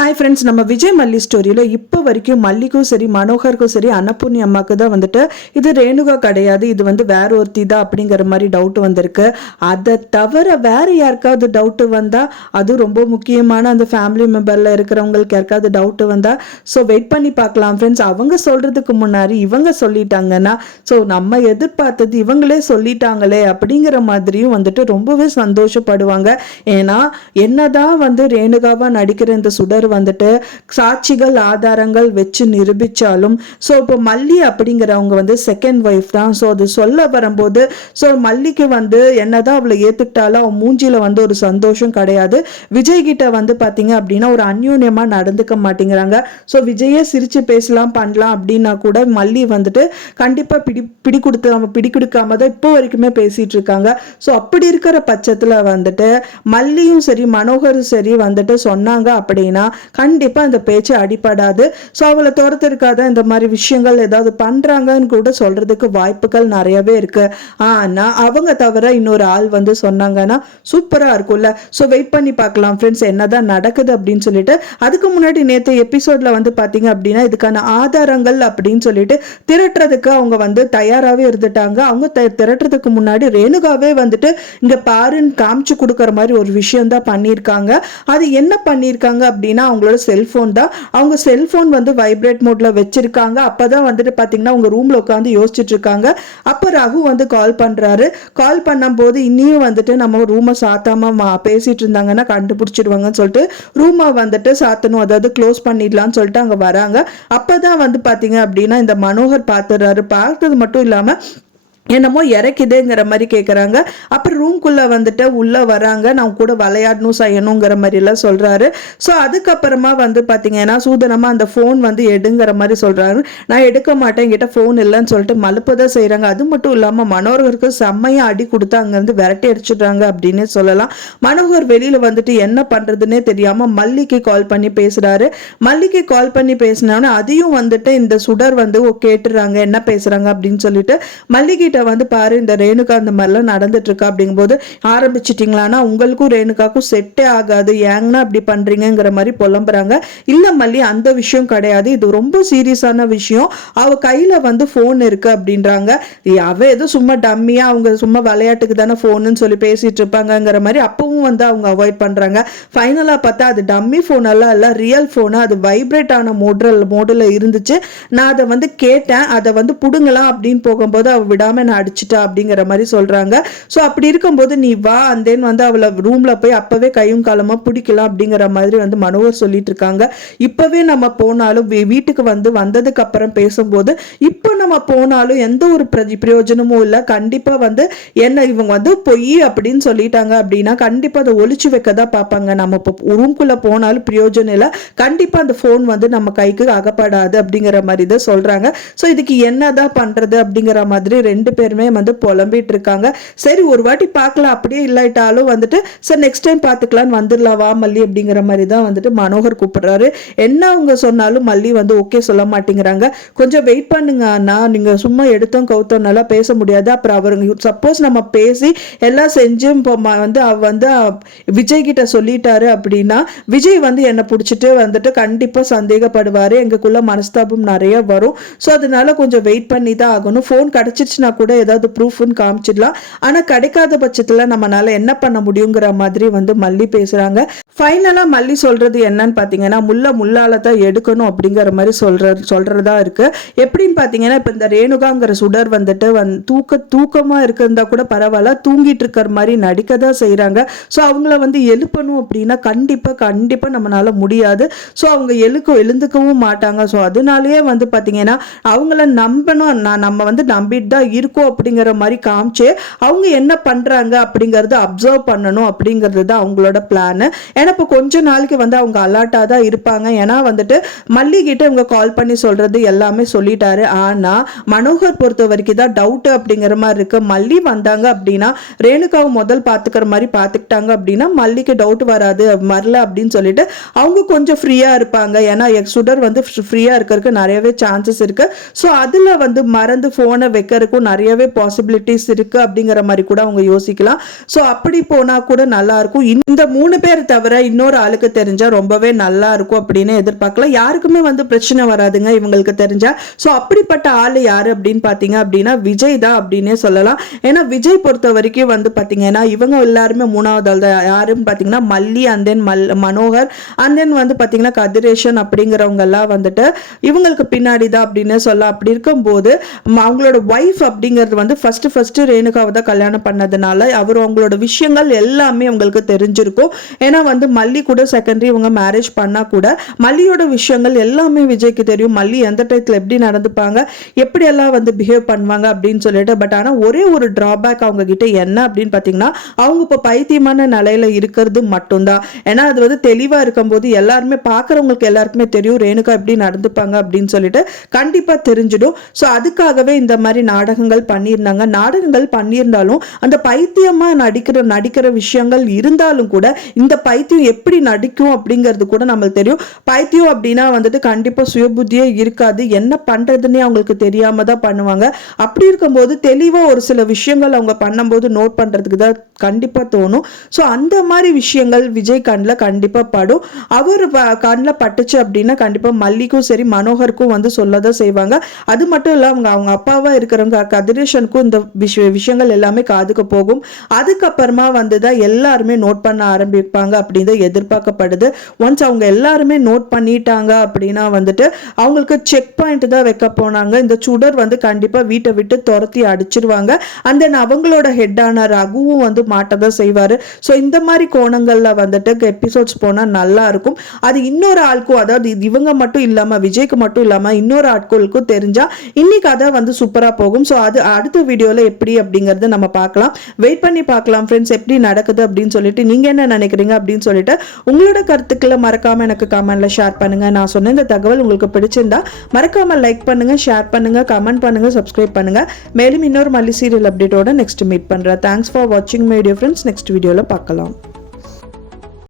Hi friends, நம்ம விஜய் மல்லி ஸ்டோரியில் இப்போ வரைக்கும் மல்லிக்கும் சரி மனோகருக்கும் சரி அன்னபூர்ணி அம்மாவுக்கு தான் வந்துட்டு இது ரேணுகா கிடையாது, இது வந்து வேற ஒருத்தி தான் அப்படிங்கிற மாதிரி டவுட் வந்திருக்கு. அதை தவிர வேற யாருக்காவது டவுட்டு வந்தால், அதுவும் ரொம்ப முக்கியமான அந்த ஃபேமிலி மெம்பரில் இருக்கிறவங்களுக்கு யாருக்காவது டவுட்டு வந்தால் ஸோ வெயிட் பண்ணி பார்க்கலாம் ஃப்ரெண்ட்ஸ். அவங்க சொல்கிறதுக்கு முன்னாடி இவங்க சொல்லிட்டாங்கன்னா ஸோ நம்ம எதிர்பார்த்தது இவங்களே சொல்லிட்டாங்களே அப்படிங்கிற மாதிரியும் வந்துட்டு ரொம்பவே சந்தோஷப்படுவாங்க. ஏன்னா என்னதான் வந்து ரேணுகாவாக நடிக்கிற இந்த சுடர் வந்துட்டு சாட்சிகள் ஆதாரங்கள் வச்சு நிரூபிச்சாலும் ஸோ இப்போ மல்லி அப்படிங்கிறவங்க வந்து செகண்ட் ஒய்ஃப் தான். ஸோ அது சொல்ல வரும்போது ஸோ மல்லிக்கு வந்து என்னதான் அவளை ஏத்துக்கிட்டாலும் அவன் மூஞ்சில வந்து ஒரு சந்தோஷம் கிடையாது. விஜய் கிட்ட வந்து பாத்தீங்க அப்படின்னா ஒரு அந்யூன்யமா நடந்துக்க மாட்டேங்கிறாங்க. ஸோ விஜயே சிரிச்சு பேசலாம் பண்ணலாம் அப்படின்னா கூட மல்லி வந்துட்டு கண்டிப்பா பிடி கொடுக்காம தான் இப்போ வரைக்குமே பேசிட்டு இருக்காங்க. ஸோ அப்படி இருக்கிற பட்சத்துல வந்துட்டு மல்லியும் சரி மனோகரும் சரி வந்துட்டு சொன்னாங்க அப்படின்னா கண்டிப்பா அந்த பேச்சு அடிபடாது. ஸோ அவளை துரத்திருக்காத இந்த மாதிரி விஷயங்கள் ஏதாவது பண்றாங்கன்னு கூட சொல்றதுக்கு வாய்ப்புகள் நிறையவே இருக்கு. ஆனா அவங்க தவிர இன்னொரு ஆள் வந்து சொன்னாங்கன்னா சூப்பரா இருக்கும்ல. ஸோ வெயிட் பண்ணி பார்க்கலாம் ஃப்ரெண்ட்ஸ் என்னதான் நடக்குது அப்படின்னு சொல்லிட்டு. அதுக்கு முன்னாடி நேற்று எபிசோட்ல வந்து பாத்தீங்க அப்படின்னா இதுக்கான ஆதாரங்கள் அப்படின்னு சொல்லிட்டு திரட்டுறதுக்கு அவங்க வந்து தயாராகவே இருந்துட்டாங்க. அவங்க திரட்டுறதுக்கு முன்னாடி ரேணுகாவே வந்துட்டு இங்க பாருன்னு காமிச்சு கொடுக்குற மாதிரி ஒரு விஷயம் தான் பண்ணியிருக்காங்க. அது என்ன பண்ணியிருக்காங்க அப்படின்னா அவங்களோட செல்போன் தான். அவங்க செல்போன் வந்து வைப்ரேட் மோட்ல வச்சிருக்காங்க. அப்பதான் வந்துட்டு பாத்தீங்கன்னா உங்க ரூம்ல உட்காந்து யோசிச்சுட்டு இருக்காங்க. அப்ப ரகு வந்து கால் பண்றாரு. கால் பண்ணும் போது இன்னியும் வந்துட்டு நம்ம ரூமை சாத்தாம பேசிட்டு இருந்தாங்கன்னா கண்டுபிடிச்சிடுவாங்கன்னு சொல்லிட்டு ரூமை வந்துட்டு சாத்தணும், அதாவது க்ளோஸ் பண்ணிடலாம்னு சொல்லிட்டு அங்க வராங்க. அப்பதான் வந்து பாத்தீங்க அப்படின்னா இந்த மனோகர் பாத்துறாரு. பார்த்தது மட்டும் இல்லாம என்னமோ இறக்குதுங்கிற மாதிரி கேட்குறாங்க. அப்புறம் ரூம்குள்ளே வந்துட்டு உள்ளே வராங்க. நான் கூட விளையாடணும் செய்யணுங்கிற மாதிரிலாம் சொல்கிறாரு. ஸோ அதுக்கப்புறமா வந்து பார்த்தீங்கன்னா சூதனமாக அந்த ஃபோன் வந்து எடுங்கிற மாதிரி சொல்கிறாரு. நான் எடுக்க மாட்டேன், என்கிட்ட ஃபோன் இல்லைன்னு சொல்லிட்டு மலுப்பு தான் செய்கிறாங்க. அது மட்டும் இல்லாமல் மனோகருக்கு செம்மையாக அடி கொடுத்து அங்கேருந்து விரட்டி அடிச்சுடுறாங்க அப்படின்னு சொல்லலாம். மனோகர் வெளியில் வந்துட்டு என்ன பண்ணுறதுன்னே தெரியாமல் மல்லிக்கு கால் பண்ணி பேசுகிறாரு. மல்லிக்கு கால் பண்ணி பேசினோன்னே அதையும் வந்துட்டு இந்த சுடர் வந்து கேட்டுறாங்க என்ன பேசுகிறாங்க அப்படின்னு சொல்லிட்டு மல்லிகிட்ட வந்து பாரு இந்த ரேணுகா அந்த மாதிரிலாம் நடந்துட்டு இருக்கா அப்படிங்கும்போது ஆரம்பிச்சிட்டிங்களான்னா உங்களுக்கும் ரேணுகாக்கும் செட்டே ஆகாது, ஏங்கன்னா அப்படி பண்றீங்கிற மாதிரி புலம்புறாங்க. இல்ல மல்லி அந்த விஷயம் கிடையாது, இது ரொம்ப சீரியஸான விஷயம். அவ கையில வந்து போன் இருக்கு அப்படின்றாங்க. அவ ஏதோ சும்மா டம்மியா அவங்க சும்மா விளையாட்டுக்கு தானே போனுன்னு சொல்லி பேசிட்டு இருப்பாங்கிற மாதிரி அப்பவும் வந்து அவங்க அவாய்ட் பண்றாங்க. ஃபைனலா பார்த்தா அது டம்மி போன் எல்லாம் இல்ல, ரியல் போனு. அது வைப்ரேட் ஆன மோடல இருந்துச்சு. நான் அதை வந்து கேட்டேன், அதை வந்து புடுங்கலாம் அப்படின்னு போகும்போது அவ விடாம அடிச்சுட்டா அப்படிங்கிற மாதிரி சொல்றாங்க. சோ அப்படி இருக்கும்போது நீ வா அந்தேன் வந்து அவளை ரூம்ல போய் அப்பவே கையும் காலமா பிடிக்கலாம் அப்படிங்கிற மாதிரி வந்து மனோகர் சொல்லிட்டு இருக்காங்க. இப்பவே நம்ம போனாலும் வீட்டுக்கு வந்ததுக்கு அப்புறம் பேசும்போது இப்போ நம்ம போனாலும் எந்த ஒரு பிரயோஜனமும் இல்லை. கண்டிப்பா வந்து என்ன இவங்க வந்து பொய் அப்படின்னு சொல்லிட்டாங்க அப்படின்னா கண்டிப்பா அதை ஒளிச்சு வைக்கதான் பார்ப்பாங்க. நம்ம இப்போ ரூம்குள்ள போனாலும் பிரயோஜனம் இல்லை, கண்டிப்பா அந்த போன் வந்து நம்ம கைக்கு அகப்படாது அப்படிங்கிற மாதிரி தான் சொல்றாங்க. ஸோ இதுக்கு என்னதான் பண்றது அப்படிங்கிற மாதிரி ரெண்டு பேருமே வந்து புலம்பிட்டு இருக்காங்க. சரி ஒரு வாட்டி பார்க்கலாம், அப்படியே இல்லாட்டாலும் வந்துட்டு சார் நெக்ஸ்ட் டைம் பார்த்துக்கலான்னு வந்துடலாம் வா மல்லி அப்படிங்கிற மாதிரி தான் வந்துட்டு மனோகர் கூப்பிடுறாரு. என்ன அவங்க சொன்னாலும் மல்லி வந்து ஓகே சொல்ல மாட்டேங்கிறாங்க. கொஞ்சம் வெயிட் பண்ணுங்க அண்ணா, நீங்க சும்மா எடுத்தோம் கவுத்தோம் நல்லா பேச முடியாது. அப்புறம் அவருங்க சப்போஸ் நம்ம பேசி எல்லாம் செஞ்சும் வந்து அவ வந்து விஜய் கிட்ட சொல்லிட்டாரு அப்படின்னா விஜய் வந்து என்னை பிடிச்சிட்டு வந்துட்டு கண்டிப்பா சந்தேகப்படுவாரு, எங்களுக்குள்ள மனஸ்தாபம் நிறைய வரும். ஸோ அதனால கொஞ்சம் வெயிட் பண்ணி தான் ஆகணும். ஃபோன் கிடைச்சிருச்சுன்னா கூட ஏதாவது ப்ரூஃப்னு காமிச்சிடலாம், ஆனா கிடைக்காத பட்சத்துல நம்மளால என்ன பண்ண முடியுங்கிற மாதிரி வந்து மல்லி பேசுறாங்க. ஃபைனலா மல்லி சொல்றது என்னன்னு பாத்தீங்கன்னா முள்ளால தான் எடுக்கணும் அப்படிங்கிற மாதிரி சொல்றதா இருக்கு. எப்படின்னு பாத்தீங்கன்னா இப்ப இந்த ரேணுகாங்கிற சுடர் வந்துட்டு தூக்கமா இருக்கிறதா கூட பரவாயில்ல, தூங்கிட்டு இருக்கிற மாதிரி நடிக்கதான் செய்யறாங்க. ஸோ அவங்கள வந்து எழுப்பணும் அப்படின்னா கண்டிப்பா நம்மளால முடியாது. ஸோ அவங்க எழுந்துக்கவும் மாட்டாங்க. ஸோ அதனாலயே வந்து பாத்தீங்கன்னா அவங்கள நம்பணும், நம்ம வந்து நம்பிட்டு தான் இருக்கோம் அப்படிங்கிற மாதிரி காமிச்சு அவங்க என்ன பண்றாங்க அப்படிங்கறது அப்சர்வ் பண்ணணும் அப்படிங்கிறது தான் அவங்களோட பிளான். ஏன்னா இப்போ கொஞ்ச நாளைக்கு வந்து அவங்க அலர்ட்டா தான் இருப்பாங்க. ஏன்னா வந்துட்டு மல்லி கிட்ட இவங்க கால் பண்ணி சொல்றது எல்லாமே சொல்லிட்டாரு. ஆனா மனோகர் பொறுத்த வரைக்கும் தான் டவுட் அப்படிங்கிற மாதிரி இருக்கு. மல்லி வந்தாங்க அப்படின்னா ரேணுகாவை முதல் பாத்துக்கிற மாதிரி பாத்துக்கிட்டாங்க அப்படின்னா மல்லிக்கு டவுட் வராது, வரல அப்படின்னு சொல்லிட்டு அவங்க கொஞ்சம் ஃப்ரீயா இருப்பாங்க. ஏன்னா சுடர் வந்து ஃப்ரீயா இருக்கிறதுக்கு நிறையவே சான்சஸ் இருக்கு. ஸோ அதுல வந்து மறந்து போனை வைக்கிறதுக்கும் நிறைய நிறையவே பாசிபிலிட்டிஸ் இருக்கு அப்படிங்கிற மாதிரி கூட அவங்க யோசிக்கலாம். ஸோ அப்படி போனா கூட நல்லா இருக்கும். இந்த 3 பேர் தவிர இன்னொரு ஆளுக்கு தெரிஞ்சா ரொம்பவே நல்லா இருக்கும் அப்படின்னு எதிர்பார்க்கலாம். யாருக்குமே வந்து பிரச்சனை வராதுங்க இவங்களுக்கு தெரிஞ்சா. ஸோ அப்படிப்பட்ட ஆள் யாரு அப்படின்னு பாத்தீங்க அப்படின்னா விஜய் தான் அப்படின்னே சொல்லலாம். ஏன்னா விஜய் பொறுத்த வரைக்கும் வந்து பாத்தீங்கன்னா இவங்க எல்லாருமே 3வது ஆள் தான். யாருன்னு பாத்தீங்கன்னா மல்லி and then Manohar and then வந்து பாத்தீங்கன்னா கதிரேஷன் அப்படிங்கிறவங்க எல்லாம் வந்துட்டு இவங்களுக்கு பின்னாடி தான் அப்படின்னு சொல்லலாம். அப்படி இருக்கும்போது அவங்களோட ஒய்ஃப் அப்படிங்கிறது வந்து ஃபர்ஸ்ட் ரேணுகாவை தான் கல்யாணம் பண்ணதுனால அவங்களோட விஷயங்கள் எல்லாமே உங்களுக்கு தெரிஞ்சிருக்கும். ஏன்னா வந்து மல்லி கூட செகண்டரி இவங்க மேரேஜ் பண்ணா கூட மல்லியோட விஷயங்கள் எல்லாமே விஜய்க்கு தெரியும். மல்லி எந்த டயத்துல எப்படி நடந்துப்பாங்க, எப்படி எல்லாம் வந்து பிஹேவ் பண்ணுவாங்க அப்படின்னு சொல்லிட்டு. பட் ஆனா ஒரே ஒரு டிராபேக் அவங்க கிட்ட என்ன அப்படின்னு பாத்தீங்கன்னா அவங்க இப்ப பைத்தியமான நிலையில இருக்கிறது மட்டும்தான். ஏன்னா அது வந்து தெளிவா இருக்கும்போது எல்லாருமே பாக்குறவங்களுக்கு எல்லாருக்குமே தெரியும் ரேணுகா எப்படி நடந்துப்பாங்க அப்படின்னு சொல்லிட்டு கண்டிப்பா தெரிஞ்சிடும். ஸோ அதுக்காகவே இந்த மாதிரி நாடகங்கள் பண்ணியிருந்தாங்க. நாடகங்கள் பண்ணியிருந்தாலும் அந்த பைத்தியமா நடிக்கிற விஷயங்கள் இருந்தாலும் கூட இந்த பைத்தியம் எப்படி நடிக்கும் அப்படிங்கிறது கூட நம்மளுக்கு தெரியும். பைத்தியம் அப்படின்னா வந்துட்டு கண்டிப்பா சுயபுத்தியே இருக்காது. என்ன பண்றதுன்னே அவங்களுக்கு தெரியாம தான் பண்ணுவாங்க. அப்படி இருக்கும்போது தெளிவா ஒரு சில விஷயங்கள் அவங்க பண்ணும்போது நோட் பண்றதுக்கு தான் கண்டிப்பா தோணும். ஸோ அந்த மாதிரி விஷயங்கள் விஜய் கண்ணில் கண்டிப்பா படும். அவர் கண்ணில் பட்டுச்சு அப்படின்னா கண்டிப்பா மல்லிக்கும் சரி மனோகருக்கும் வந்து சொல்லதான் செய்வாங்க. அது மட்டும் இல்ல அவங்க அப்பாவா இருக்கிறவங்க கதிரேஷனுக்கும் இந்த விஷயங்கள் எல்லாமே காதுக்கு போகும். அதுக்கப்புறமா வந்துதான் எல்லாருமே நோட் பண்ண ஆரம்பிப்பாங்க அப்படின்னு எதிர்பார்க்கப்படுது. ஒன்ஸ் அவங்க எல்லாருமே நோட் பண்ணிட்டாங்க அப்படின்னா வந்துட்டு அவங்களுக்கு செக் பாயிண்ட் தான் வைக்க போனாங்க. இந்த சுடர் வந்து கண்டிப்பா வீட்டை விட்டு துரத்தி அடிச்சிருவாங்க. அண்ட் தென் அவங்களோட ஹெட்டான ரகுவும் வந்து மாட்டதான் செய்வாரு. ஸோ இந்த மாதிரி கோணங்கள்ல வந்துட்டு எபிசோட்ஸ் போனா நல்லா இருக்கும். அது இன்னொரு ஆளுக்கும், அதாவது இவங்க மட்டும் இல்லாம விஜய்க்கு மட்டும் இல்லாம இன்னொரு ஆட்களுக்கும் தெரிஞ்சா இன்னைக்கு அதை வந்து சூப்பரா போகும். ஸோ அது அடுத்த வீடியோல எப்படி அப்படிங்கறது நம்ம பார்க்கலாம். வெயிட் பண்ணி பார்க்கலாம் ஃப்ரெண்ட்ஸ், எப்படி நடக்குது அப்படின்னு சொல்லிட்டு. நீங்க என்ன நினைக்கிறீங்க அப்படின்னு சொல்லிட்டு உங்களோட கருத்துக்களை மறக்காம எனக்கு கமெண்ட்ல ஷேர் பண்ணுங்க. நான் சொன்ன இந்த தகவல் உங்களுக்கு பிடிச்சிருந்தா மறக்காம லைக் பண்ணுங்க, ஷேர் பண்ணுங்க, கமெண்ட் பண்ணுங்க, சப்ஸ்கிரைப் பண்ணுங்க. மேலும் இன்னொரு மல்லி சீரியல் அப்டேட்டோட நெக்ஸ்ட் மீட் பண்றேன். தேங்க்ஸ் ஃபார் வாட்சிங் மை டியர் ஃப்ரெண்ட்ஸ். நெக்ஸ்ட் வீடியோல பார்க்கலாம்.